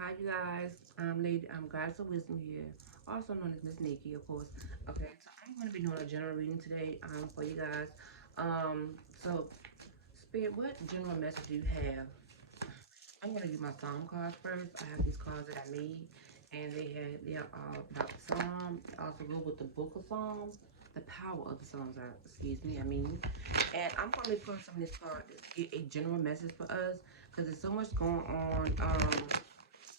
Hi, you guys. I'm Goddess of Wisdom here, also known as Miss Nikki, of course. Okay, so I'm going to be doing a general reading today for you guys. So, Spirit, what general message do you have? I'm going to do my Psalm cards first. I have these cards that I made, and they are all about the Psalm. They also go with the Book of Psalms, the power of the Psalms. Excuse me, I mean. And I'm going to be pulling some of this card to get a general message for us, because there's so much going on.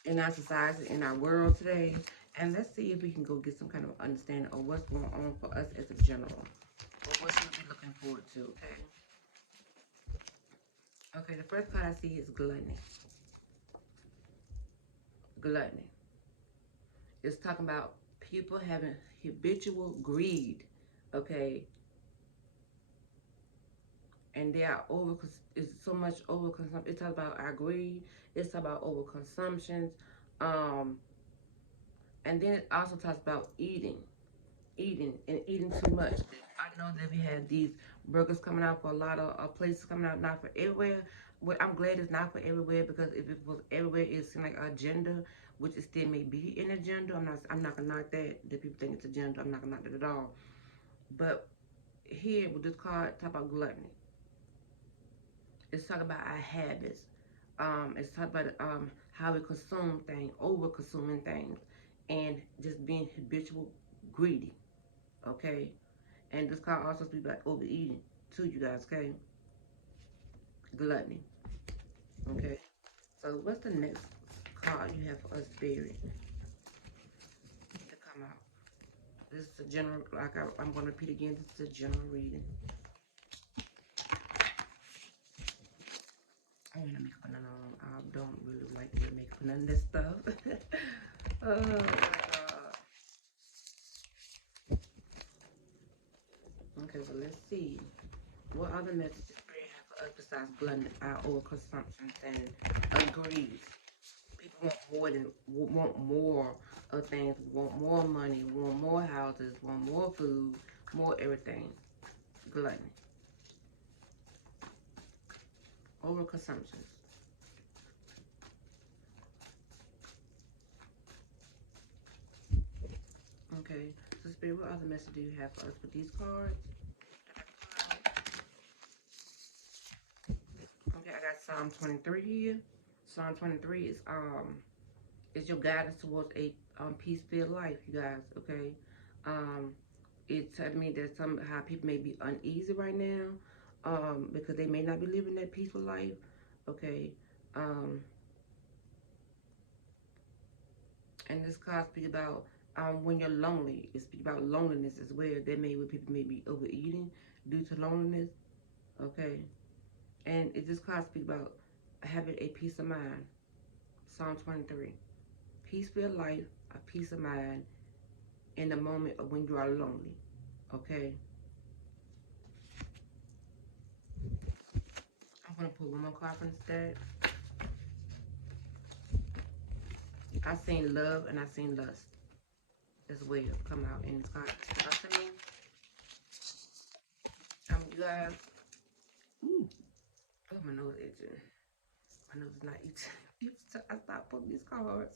In our society, in our world today. And let's see if we can go get some kind of understanding of what's going on for us as a general. Or what should we be looking forward to, okay? Okay, the first card I see is gluttony. Gluttony. It's talking about people having habitual greed, okay? And they are over, it's so much overconsumption. It's talking about our greed. It's about overconsumptions. Um, and then it also talks about eating too much. I know that we had these burgers coming out for a lot of places coming out, not for everywhere. But I'm glad it's not for everywhere, because if it was everywhere, it seems like a agenda, which it still may be an agenda. I'm not gonna knock that. The people think it's agenda. I'm not gonna knock that at all. But here with this card, talk about gluttony. It's talking about our habits. It's talking about how we consume things, over consuming things, and just being habitual greedy. Okay. And this card also speaks about overeating too, you guys, okay? Gluttony, okay? So what's the next card you have for us, Spirit, to come out? This is a general, like I'm going to repeat again, this is a general reading. I ain't gonna make up none of them. I don't really like to make up none of this stuff. Oh, my God. Okay, so let's see. What other messages Spirit have for us besides gluttony, our overconsumption, and greed? People want more of things, want more money, want more houses, want more food, more everything. Gluttony, overconsumption. Okay, so Spirit, what other message do you have for us with these cards? Okay, I got Psalm 23 here. Psalm 23 is your guidance towards a peace-filled life, you guys. Okay, um, it tells me that somehow people may be uneasy right now, because they may not be living that peaceful life. Okay, um, and this card speaks about when you're lonely. It speaks about loneliness as well. That may where people may be overeating due to loneliness. Okay, and it this card speaks about having a peace of mind. Psalm 23, peace-filled life, a peace of mind in the moment of when you are lonely. Okay, I'm gonna pull one more card from the stack. I seen love and I seen lust as well come out in this card. I seen, you guys, ooh, oh, my nose itching. My nose is not itching. I stopped putting these cards.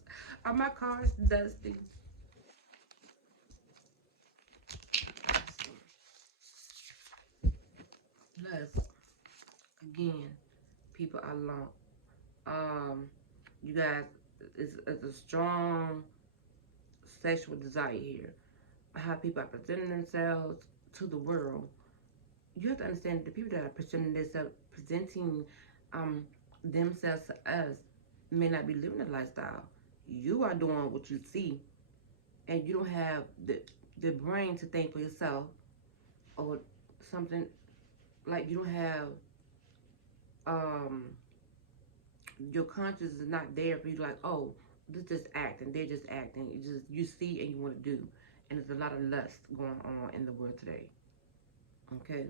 Are my cards dusty? Lust. Again, people are long. You guys, it's a strong sexual desire here. How people are presenting themselves to the world. You have to understand that the people that are presenting um, themselves to us may not be living a lifestyle. You are doing what you see, and you don't have the brain to think for yourself, or something like you don't have um your conscience is not there for you, like, oh, this just acting, they're just acting. You see and you want to do, and there's a lot of lust going on in the world today. Okay.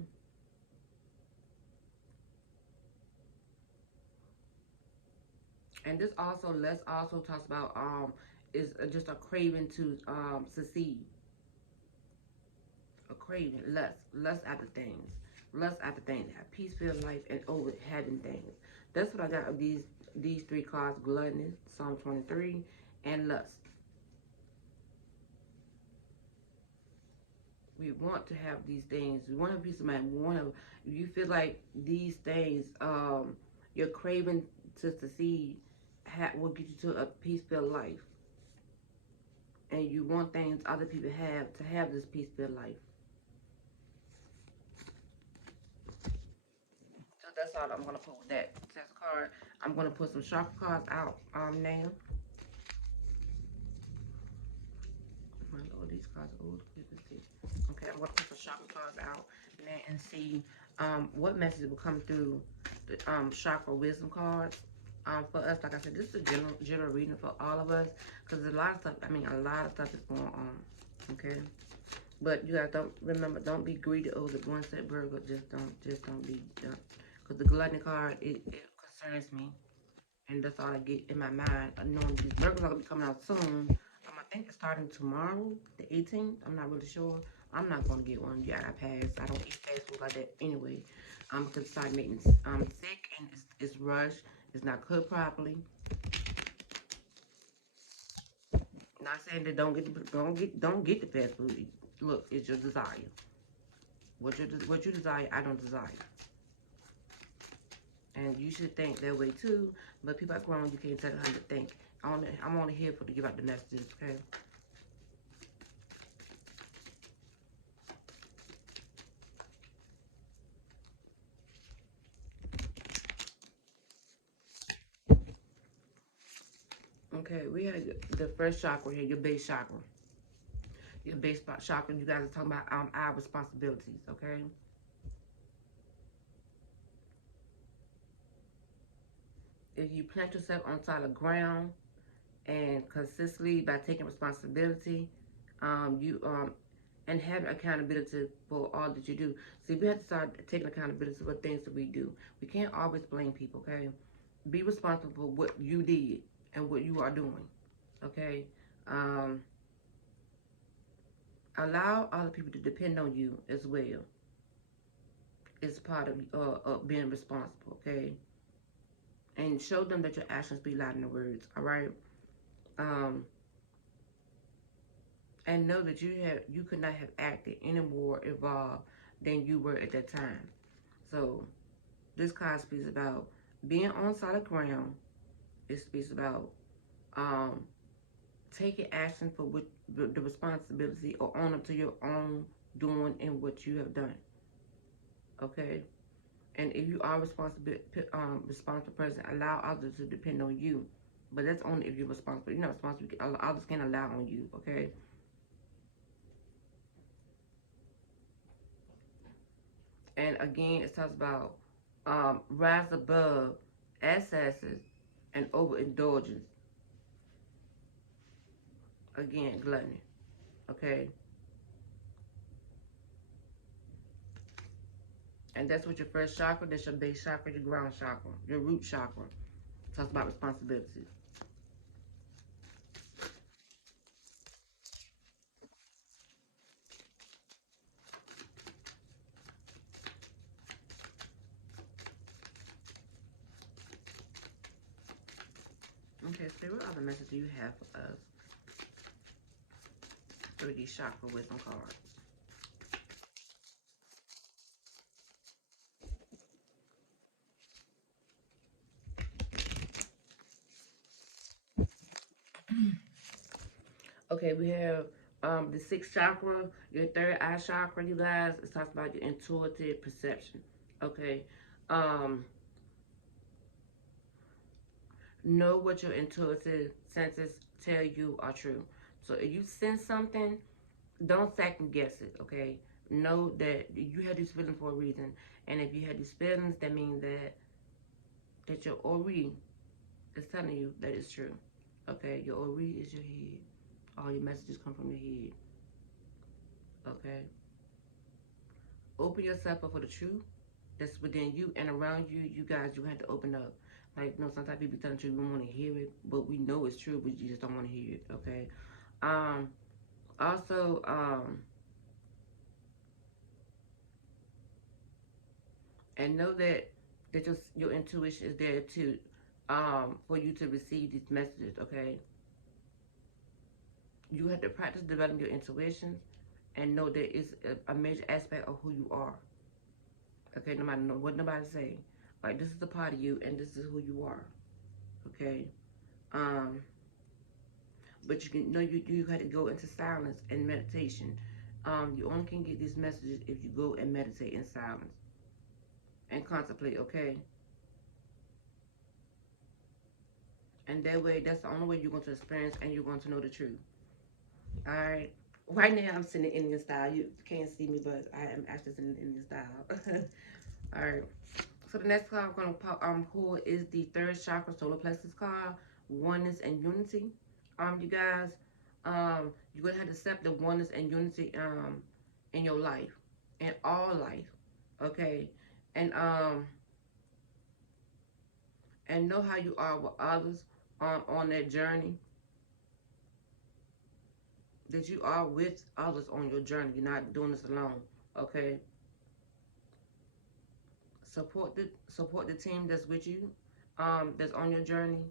And this also, lust also talks about is just a craving to succeed, a craving, lust after things, lust after things, have peace filled life and over having things. That's what I got of these these three cards: gluttony, Psalm 23, and lust. We want to have these things. We want to have peace of mind. We want to. You feel like these things, you're craving to succeed, will get you to a peace-filled life, and you want things other people have to have this peace-filled life. So that's all I'm gonna put with that test card. I'm gonna put some chakra cards out now. My lord, these cards are old. You can see. Okay, I'm gonna put some chakra cards out now and see what message will come through the chakra wisdom cards. For us, like I said, this is a general reading for all of us, because a lot of stuff. I mean, a lot of stuff is going on. Okay, but you guys don't be greedy over the one set Virgo. Just don't be. Because the gluttony card, it concerns me, and that's all I get in my mind. Knowing these Virgos are gonna be coming out soon. I think it's starting tomorrow, the 18th. I'm not really sure. I'm not gonna get one. Yeah, I pass. I don't eat fast food like that anyway. Because it started making sick, and it's rushed. It's not cooked properly. Not saying that don't get the fast food. Look, it's your desire. What you desire, I don't desire. And you should think that way too. But people are grown, you can't tell them how to think. I'm only here to give out the messages, okay? Okay, we have the first chakra here, your base chakra. Your base chakra, you guys are talking about our responsibilities, okay? If you plant yourself on solid ground and consistently by taking responsibility, and having accountability for all that you do. See, we have to start taking accountability for things that we do. We can't always blame people, okay? Be responsible for what you did and what you are doing, okay? Allow other people to depend on you as well. It's part of being responsible, okay? And show them that your actions be louder than the words, all right? And know that you could not have acted any more involved than you were at that time. So this card speaks about being on solid ground. It speaks about taking action for the responsibility, or own up to your own doing and what you have done. Okay? And if you are responsible person, allow others to depend on you. But that's only if you're responsible. You're not responsible. Others can't allow on you, okay? And again, it talks about rise above excesses and overindulgence. Again, gluttony. Okay? And that's what your first chakra, that's your base chakra, your ground chakra, your root chakra. It talks about responsibilities. Okay, so what other message do you have for us through these chakra wisdom cards? Okay, we have the sixth chakra, your third eye chakra, you guys. It talks about your intuitive perception. Okay. Know what your intuitive senses tell you are true. So if you sense something, don't second guess it, okay? Know that you have these feelings for a reason. And if you have these feelings, that means that your Ori is telling you that it's true. Okay? Your Ori is your head. All your messages come from your head. Okay? Open yourself up for the truth that's within you and around you. You guys, you have to open up. Like, you know, sometimes people tell the truth, we want to hear it, but we know it's true, but you just don't want to hear it, okay? Also, and know that your intuition is there to for you to receive these messages, okay? You have to practice developing your intuition and know that it's a major aspect of who you are. Okay, no matter what nobody say. Like, this is a part of you and this is who you are. Okay? Um, but you can know you have to go into silence and meditation. You only can get these messages if you go and meditate in silence and contemplate, okay? And that way, that's the only way you're going to experience and you're going to know the truth. Alright? Right now, I'm sitting in Indian style. You can't see me, but I am actually sitting in Indian style. Alright. So the next card I'm going to pull is the third chakra, solar plexus card, oneness and unity. You guys, you're going to have to accept the oneness and unity in your life, in all life, okay? And and know how you are with others on that journey, that you are with others on your journey. You're not doing this alone, okay? Support the team that's with you, that's on your journey,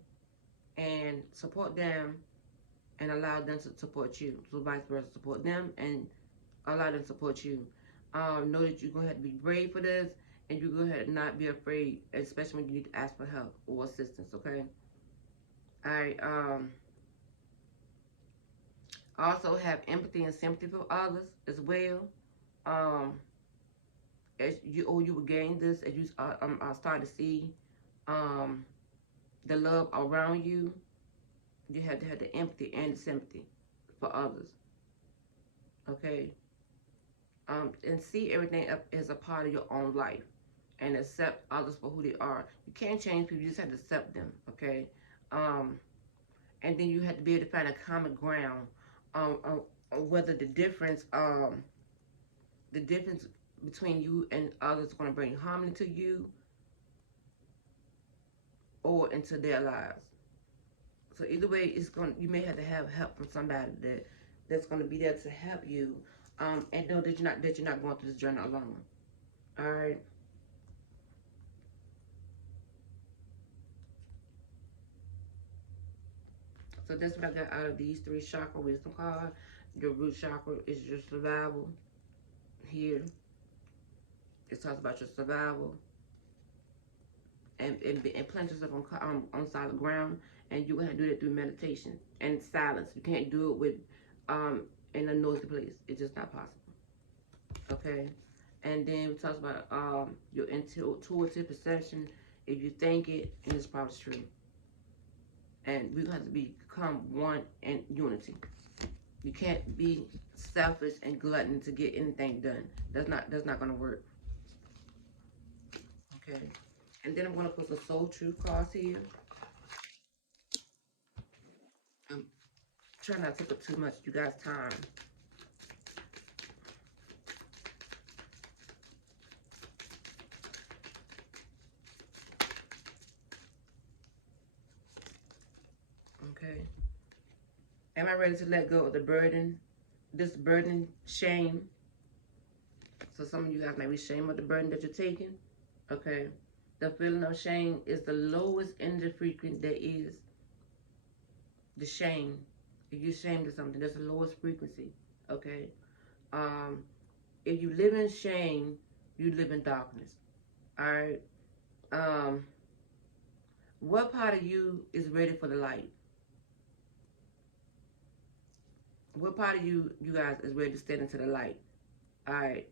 and support them and allow them to support you. So vice versa, support them and allow them to support you. Know that you're going to have to be brave for this, and you're going to have to not be afraid, especially when you need to ask for help or assistance, okay? Alright, also have empathy and sympathy for others as well. As you will gain this as you start to see the love around you. You have to have the empathy and the sympathy for others, okay? And see everything up as a part of your own life, and accept others for who they are. You can't change people; you just have to accept them, okay? And then you have to be able to find a common ground on whether the difference between you and others is going to bring harmony to you or into their lives. So either way, you may have to have help from somebody that's going to be there to help you, and know that you're not going through this journey alone. All right. So that's what I got out of these three chakra wisdom cards. Your root chakra is your survival. Here, it talks about your survival and plant yourself on solid ground. And you're gonna do that through meditation and silence. You can't do it with in a noisy place. It's just not possible. Okay. And then we talk about your intuitive perception. If you think it, and it's probably true. And we have to become one in unity. You can't be selfish and glutton to get anything done. That's not gonna work. Okay. And then I'm gonna put some soul truth cards here. I'm trying not to take up too much you guys' time. Okay. Am I ready to let go of the burden? This burden, shame. So some of you guys might be ashamed of the burden that you're taking. Okay. The feeling of shame is the lowest energy frequency there is. The shame. If you're ashamed of something, that's the lowest frequency. Okay. If you live in shame, you live in darkness. Alright. What part of you is ready for the light? What part of you guys is ready to step into the light? Alright.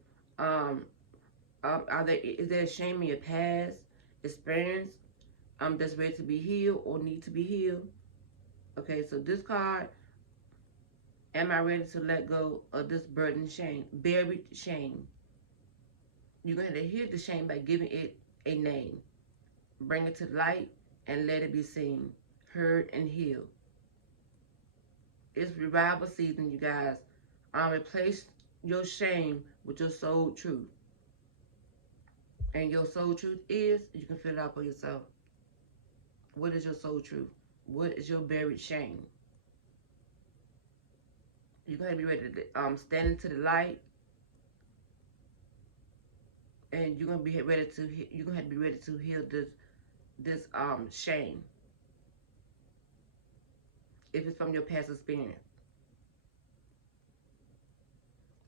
Is there shame in your past experience that's ready to be healed or need to be healed? Okay, so this card, am I ready to let go of this burden, shame, buried shame? You're going to heal the shame by giving it a name. Bring it to light and let it be seen, heard, and healed. It's revival season, you guys. Replace your shame with your soul truth. And your soul truth is, you can fill it out for yourself. What is your soul truth? What is your buried shame? You're going to be ready to stand into the light. And you're going to be ready to, you're going to have to be ready to heal this shame. if it's from your past experience.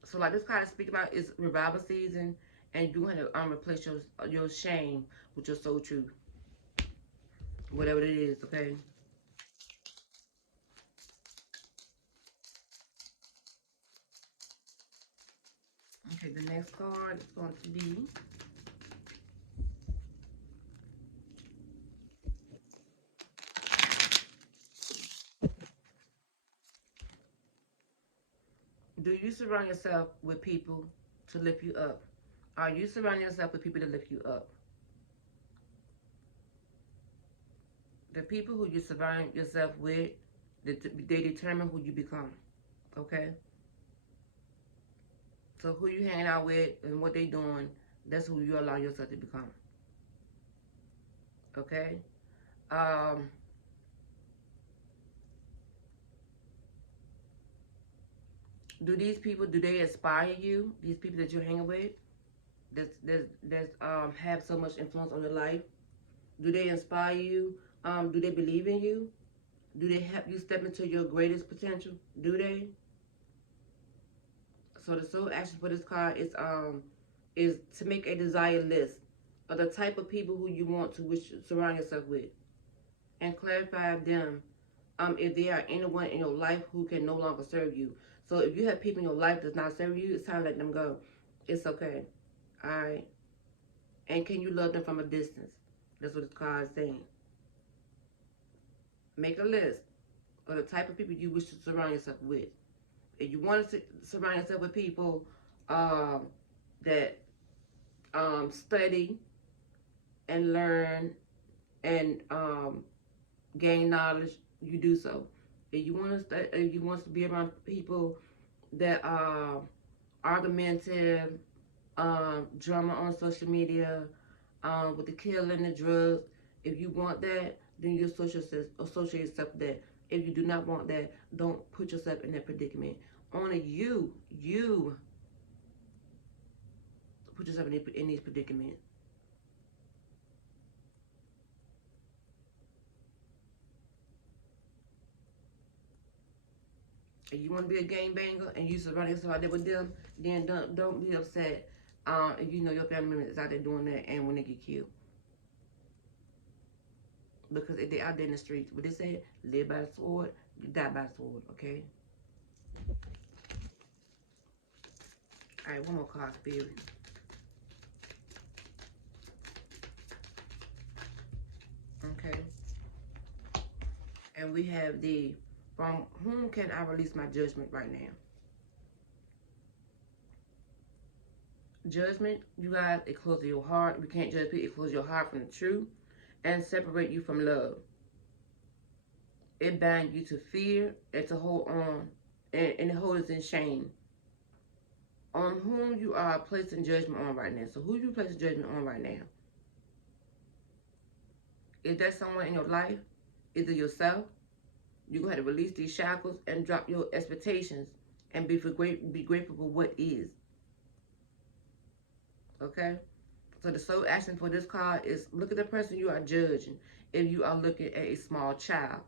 So like this card I speak about is revival season, and you want to replace your shame with your soul truth, whatever it is. Okay. Okay. The next card is going to be. Do you surround yourself with people to lift you up? Are you surrounding yourself with people to lift you up? The people who you surround yourself with, they determine who you become. Okay? So who you hanging out with and what they doing, that's who you allow yourself to become. Okay? Um, do these people, do they inspire you? These people that you're hanging with, that's have so much influence on your life? Do they inspire you? Do they believe in you? Do they help you step into your greatest potential? Do they? So the soul action for this card is to make a desired list of the type of people who you want to surround yourself with, and clarify them if there are anyone in your life who can no longer serve you. So if you have people in your life that's not serving you, it's time to let them go. It's okay. Alright. And can you love them from a distance? That's what this card is saying. Make a list of the type of people you wish to surround yourself with. If you want to surround yourself with people that study and learn and gain knowledge, you do so. If you want to be around people that are argumentative, drama on social media, with the killing, the drugs, if you want that, then you associate yourself with that. If you do not want that, don't put yourself in that predicament. Only you put yourself in these predicaments. If you want to be a gangbanger and you surround yourself out there with them, then don't be upset if you know your family members is out there doing that and when they get killed. Because if they're out there in the streets, what they say, live by the sword, you die by the sword, okay? Alright, one more card, Spirit. Okay. And we have the, from whom can I release my judgment right now? Judgment, you guys, it closes your heart. You can't judge people. It closes your heart from the truth and separate you from love. It binds you to fear and to hold on, and it holds us in shame. On whom you are placing judgment on right now. So who you placing judgment on right now? Is that someone in your life? Is it yourself? You're going to have to release these shackles and drop your expectations and be grateful for what is. Okay? So the soul action for this card is look at the person you are judging. If you are looking at a small child,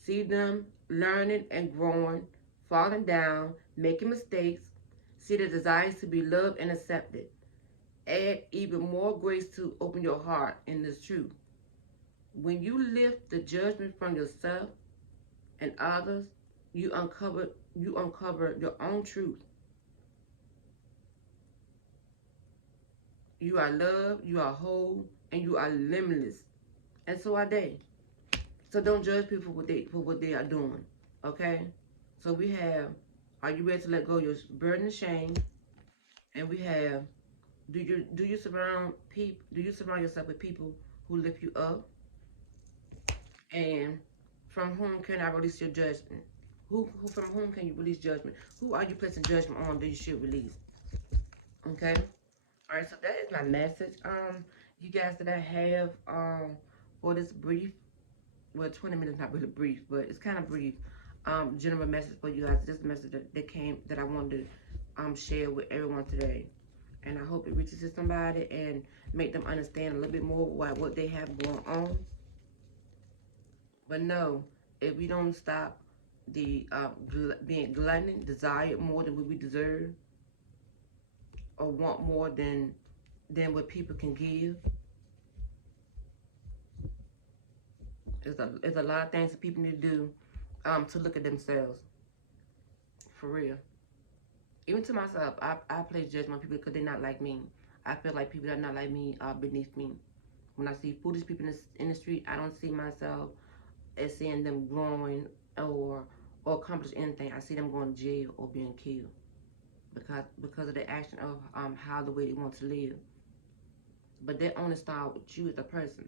see them learning and growing, falling down, making mistakes. See the desires to be loved and accepted. Add even more grace to open your heart in this truth. When you lift the judgment from yourself and others, you uncover your own truth. You are loved, you are whole, and you are limitless. And so are they. So don't judge people for what they are doing. Okay? So we have, are you ready to let go of your burden and shame? And we have, do you surround yourself with people who lift you up? And from whom can I release your judgment? From whom can you release judgment? Who are you placing judgment on that you should release? Okay? Alright, so that is my message. You guys, that I have for this brief, well, 20 minutes not really brief, but it's kind of brief. General message for you guys. This is the message that I wanted to share with everyone today. And I hope it reaches to somebody and make them understand a little bit more what they have going on. But no, if we don't stop the being glutton, desire more than what we deserve, or want more than what people can give. There's a lot of things that people need to do to look at themselves, for real. Even to myself, I place judgment on people because they're not like me. I feel like people that are not like me are beneath me. When I see foolish people in the street, I don't see myself as seeing them growing or accomplish anything. I see them going to jail or being killed because of the action of how the way they want to live. But that only starts with you as a person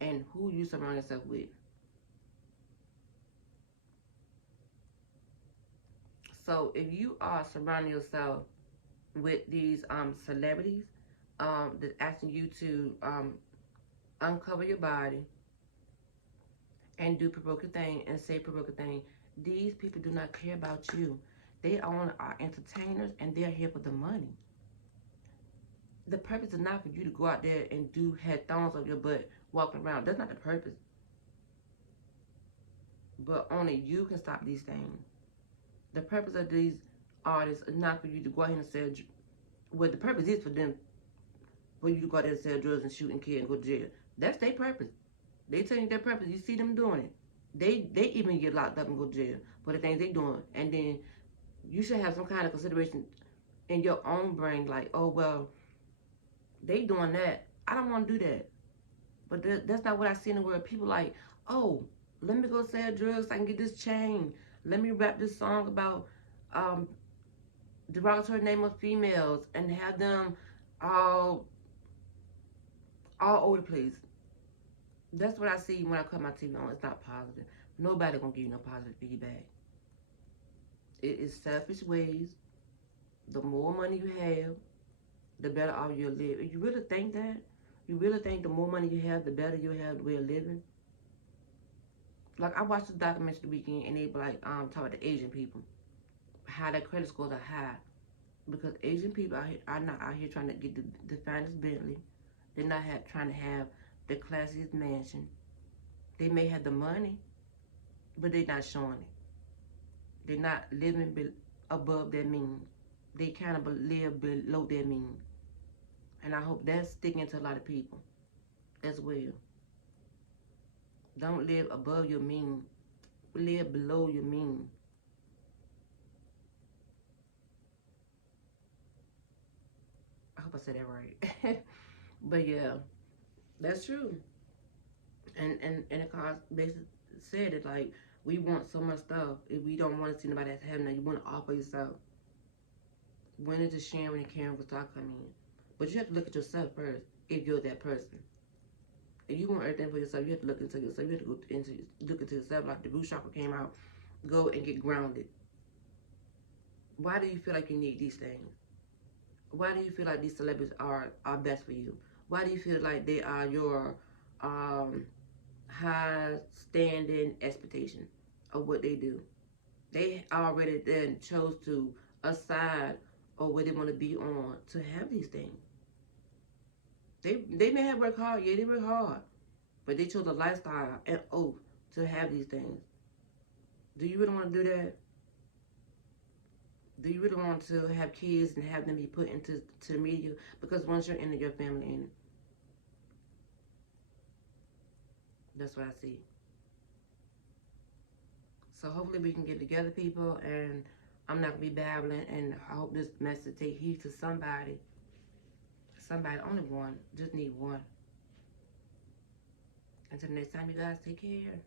and who you surround yourself with. So if you are surrounding yourself with these celebrities that's asking you to uncover your body and do provocative thing and say provocative thing, these people do not care about you. They are entertainers and they're here for the money. The purpose is not for you to go out there and do head thongs on your butt walking around. That's not the purpose. But only you can stop these things. The purpose of these artists is not for you to go out here and sell. Well, the purpose is for them, for you to go out there and sell drugs and shoot and kill and go to jail. That's their purpose. They tell you their purpose. You see them doing it. They even get locked up and go to jail for the things they doing. And then you should have some kind of consideration in your own brain, like, oh well, they doing that. I don't want to do that. But that's not what I see in the world. People like, oh, let me go sell drugs so I can get this chain. Let me rap this song about um, derogatory name of females and have them all over the place. That's what I see when I cut my TV on. It's not positive. Nobody gonna give you no positive feedback. It is selfish ways. The more money you have, the better off you'll live. If you really think that, you really think the more money you have, the better you'll have the way of living. Like I watched this documentary the weekend and they like talk about the Asian people, how their credit scores are high. Because Asian people are not out here trying to get the finest Bentley. They're not trying to have the classiest mansion. They may have the money, but they're not showing it. They're not living above their means. They kind of live below their means. And I hope that's sticking to a lot of people as well. Don't live above your means. Live below your means. I hope I said that right. But yeah, that's true. And the cause basically said it like we want so much stuff. If we don't want to see nobody that's having that, you want to offer yourself. When is the sharing and caring will start coming in? But you have to look at yourself first if you're that person. If you want everything for yourself, you have to look into yourself. You have to look into yourself. Like the root chakra came out, go and get grounded. Why do you feel like you need these things? Why do you feel like these celebrities are best for you? Why do you feel like they are your high standing expectation of what they do? They already then chose to aside or where they want to be on to have these things. They may have worked hard, yeah, they work hard, but they chose a lifestyle and oath to have these things. Do you really want to do that? Do you really want to have kids and have them be put into the media? Because once you're in it, your family in it. That's what I see. So hopefully we can get together, people, and I'm not gonna be babbling. And I hope this message take heed to somebody. Somebody, only one. Just need one. Until next time, you guys take care.